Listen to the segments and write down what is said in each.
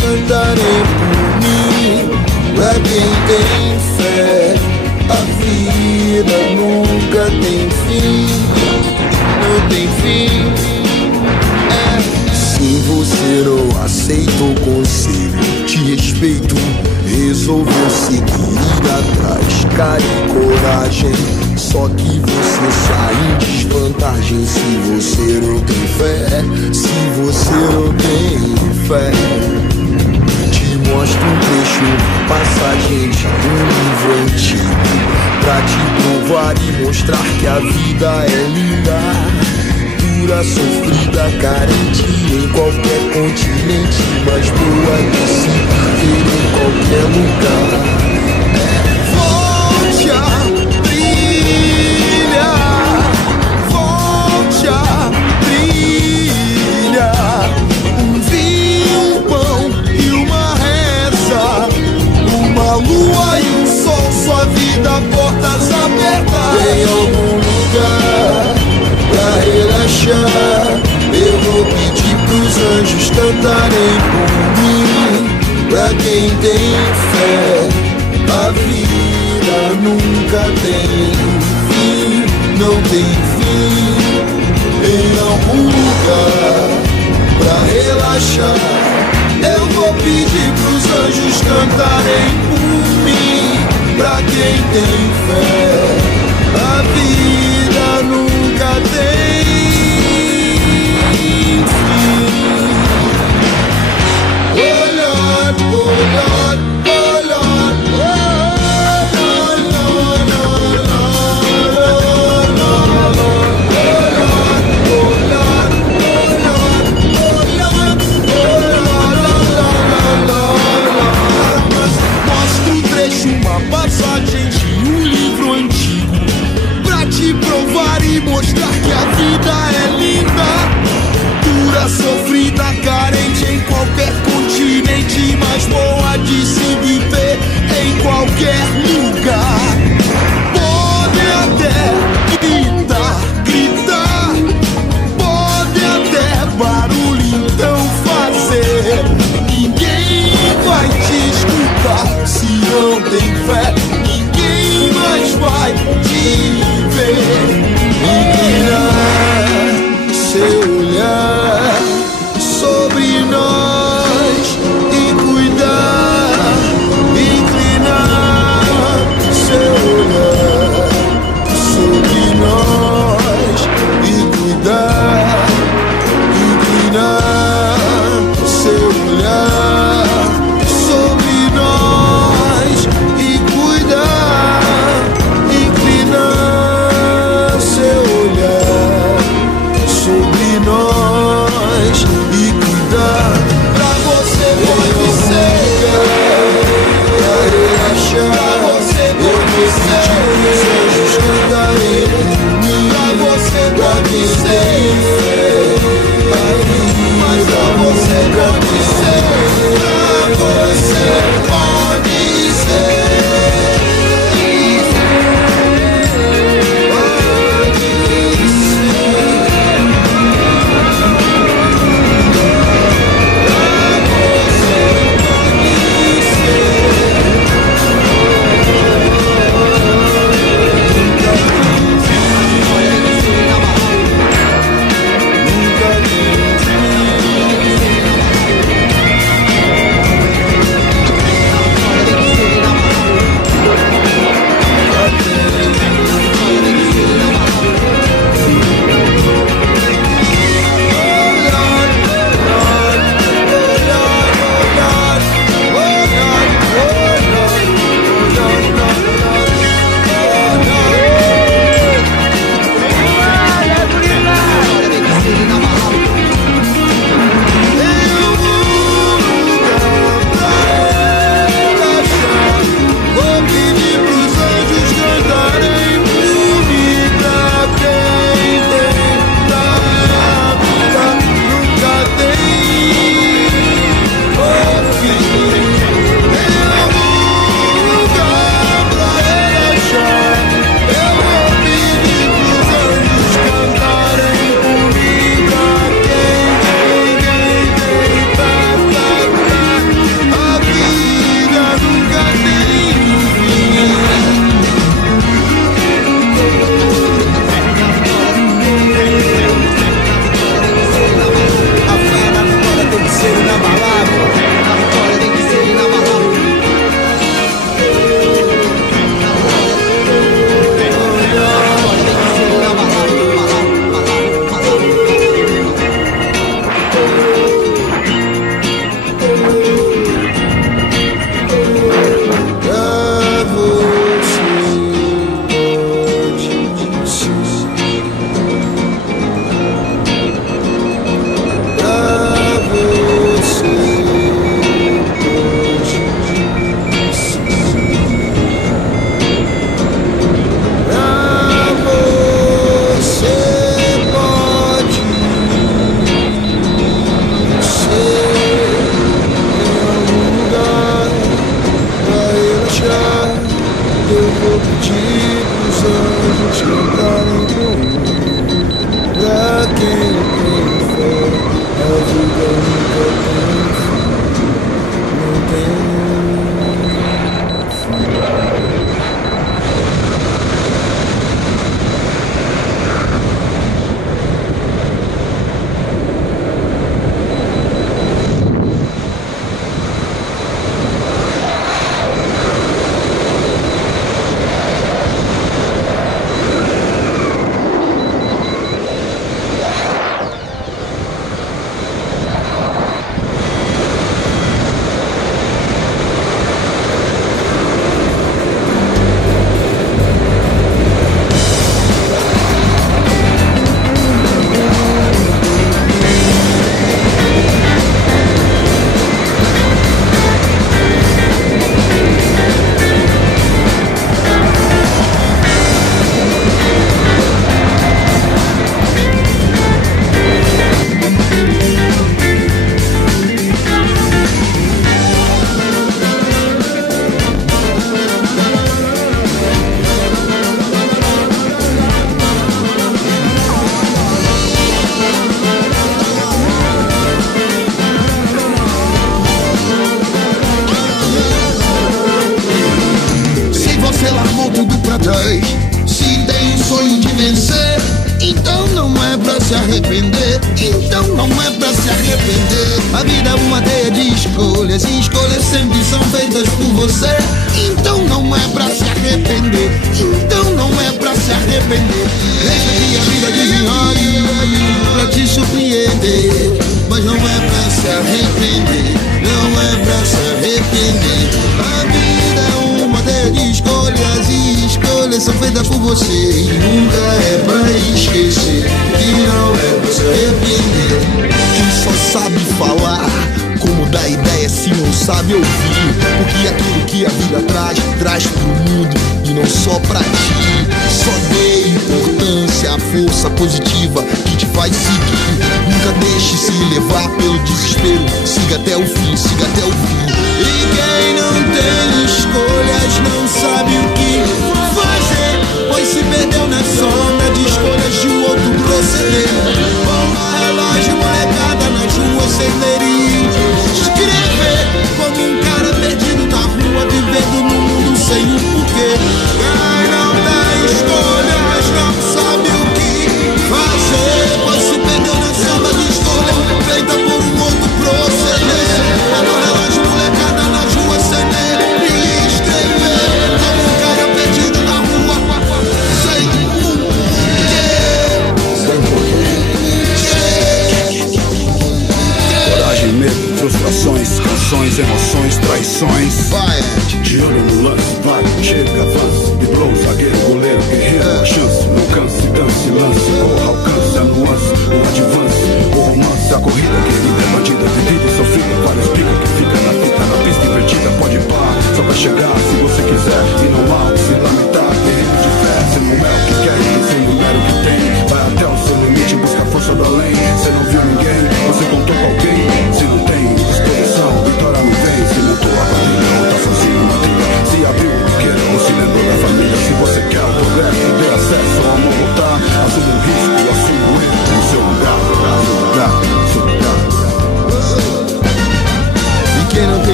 cantarem por mim. Pra quem tem fé, a vida nunca tem fim. Não tem fim. Se você não aceita o conselho, te respeito. Resolveu seguir, ir atrás, cara e coragem. Só que você sai em desvantagem se você não tem fé. Se você não tem fé. Te mostro um trecho, passagem de um livro antigo, pra te provar e mostrar que a vida é linda. Dura, sofrida, carente em qualquer continente, mas boa de se viver em qualquer lugar. Volte a brilhar, volte a brilhar. Um vinho, um pão e uma reza, uma lua e um sol, sua vida, portas abertas. Em algum lugar pra relaxar, eu vou pedir pros anjos cantarem por mim. Pra quem tem fé, a vida nunca tem fim. Não tem fim. Em algum lugar pra relaxar, eu vou pedir pros anjos cantarem por mim. Pra quem tem fé, a vida nunca tem fim. Oh Lord, oh Lord, oh Lord, oh Lord, oh Lord, oh Lord. Mostra um trecho, uma passagem de um livro antigo, pra te provar e mostrar que a vida é linda. Dura, sofrida, carente em qualquer continente, mas boa de se viver em qualquer lugar. Pode até gritar, pode até barulho então fazer. Ninguém vai te escutar se não tem fé. Ninguém mais vai te ver. Inclinar seu olhar sobre nós e cuidar. Inclinar seu olhar sobre nós e cuidar. Inclinar seu olhar sobre nós e cuidar.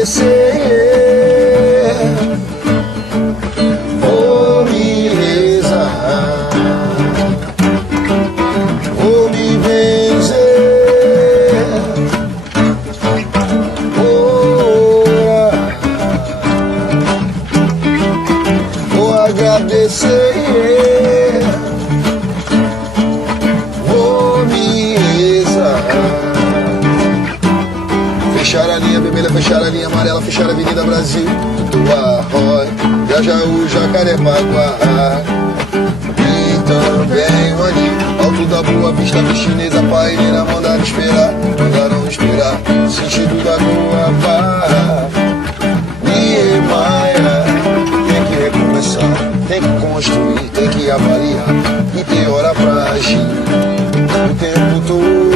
agradecer, vou me rezar, vou me benzer, vou orar, vou agradecer, vou me rezar. Fechar a linha vermelha, fechar a linha amarela, fechar a Avenida Brasil, Tua Roy, Grajaú, Jacarepaguá e também Mani, Alto da Boa Vista, chinesa, paineira, mandaram esperar, sentido da Goiabá, Niemeyer, tem que recomeçar, tem que construir, tem que avaliar e ter hora pra agir o tempo todo.